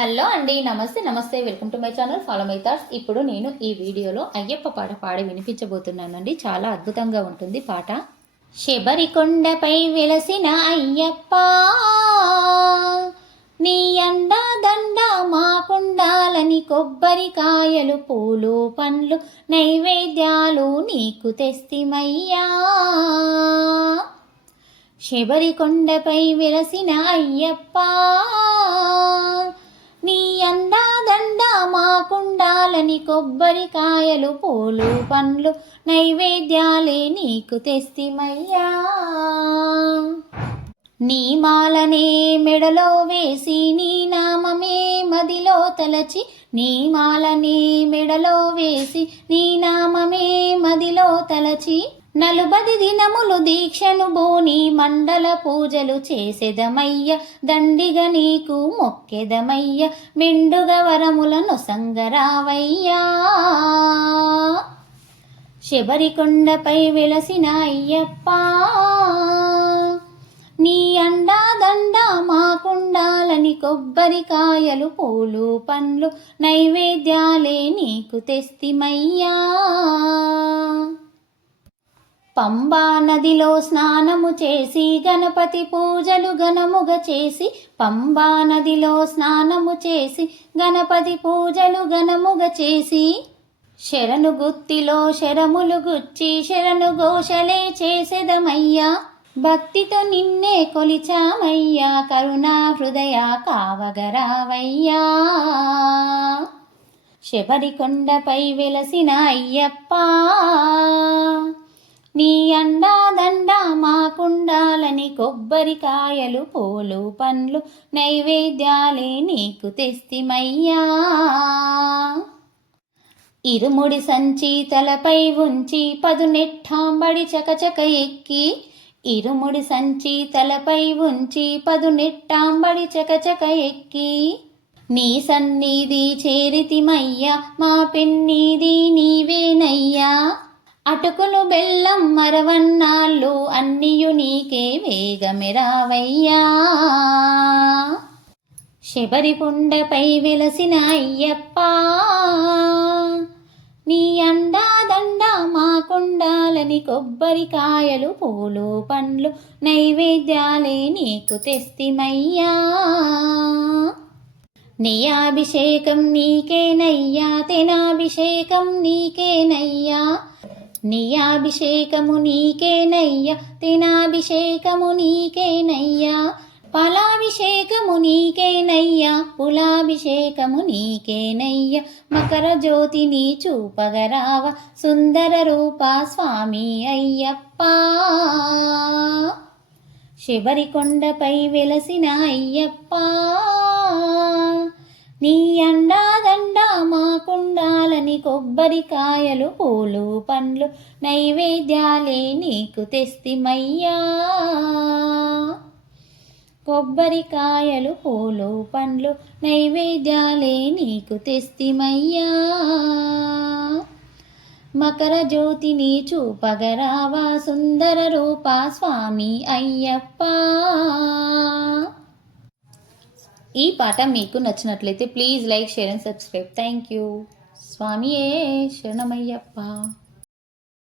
Hello అండి, నమస్తే నమస్తే, welcome to my channel follow my thoughts. ఇప్పుడు నేను ఈ వీడియోలో అయ్యప్ప పాట పాడి వినిపించబోతున్నానండి. చాలా అద్భుతంగా ఉంటుంది పాట. శబరికొండపై వెలసిన అయ్యప్ప, నీ అండా దండ మాకుండాలని కొబ్బరికాయలు పూలు పండ్లు నైవేద్యాలు నీకు తెస్తిమయ్యా. శబరికొండపై వెలసిన అయ్యప్ప, నీ అండా దండ మాకుండాలని కొబ్బరికాయలు పూలు పండ్లు నైవేద్యాలే నీకు తెస్తిమయ్యా. నీ మాలనే మెడలో వేసి నీ నామమే మదిలో తలచి, నీ మాలనే మెడలో వేసి నీ నామమే మదిలో తలచి, 40 దినములు దీక్షను బోని మండల పూజలు చేసెదమయ్య. దండిగా నీకు మొక్కెదమయ్య, మెండుగ వరములను సంగరావయ్యా. శబరికొండపై వెలసిన అయ్యప్ప, నీ అండా దండ మాకుండాలని కొబ్బరికాయలు పూలు పండ్లు నైవేద్యాలే నీకు తెస్తిమయ్యా. పంబా నదిలో స్నానము చేసి గణపతి పూజలు ఘనముగ చేసి, పంబా నదిలో స్నానము చేసి గణపతి పూజలు ఘనముగ చేసి, శరణు గుత్తిలో శరములు గుచ్చి శరణు ఘోషలే చేసెదమయ్యా. భక్తితో నిన్నే కొలిచామయ్యా, కరుణా హృదయ కావగరావయ్యా. శబరికొండపై వెలసిన అయ్యప్ప, నీ అండా దండ మాకుండాలని కొబ్బరికాయలు పూలు పండ్లు నైవేద్యాలే నీకు తెస్తిమయ్యా. ఇరుముడి సంచి తలపై ఉంచి 10 నెట్టాంబడి చకచక ఎక్కి, ఇరుముడి సంచి తలపై ఉంచి 10 నెట్టాంబడి చకచక ఎక్కి, నీ సన్నిధి చేరితిమయ్యా, మా పెన్నిధి నీవేనయ్యా. అటుకులు బెల్లం మరవన్నాళ్ళు అన్నియు నీకే వేగమెరావయ్యా. శబరికొండపై వెలసిన అయ్యప్ప, నీ అండా దండ మాకుండాలని కొబ్బరికాయలు పూలు పండ్లు నైవేద్యాలే నీకు తెస్తిమయ్యా. నీ అభిషేకం నీకేనయ్యా, తెనాభిషేకం నీకేనయ్యా. నీ అభిషేకము నీకేనయ్యా, తెనాభిషేకము నీకేనయ్యా. ఫలాభిషేకము నీకేనయ్యా, పులాభిషేకము నీకేనయ్యా. మకర జ్యోతిని చూపగరావ సుందర రూప స్వామి అయ్యప్ప. శబరికొండపై వెలసిన అయ్యప్ప, నీ అండా దండ మాకుండాలని కొబ్బరికాయలు పూలు పండ్లు నైవేద్యాలే నీకు తెస్తిమయ్యా. కొబ్బరికాయలు పూలు పండ్లు నైవేద్యాలే నీకు తెస్తిమయ్యా. మకర జ్యోతిని చూపగరావా సుందర రూప స్వామి అయ్యప్ప. ఈ పాట మీకు నచ్చినట్లయితే please like, share and subscribe. Thank you. స్వామియే శరణమయ్యప్ప.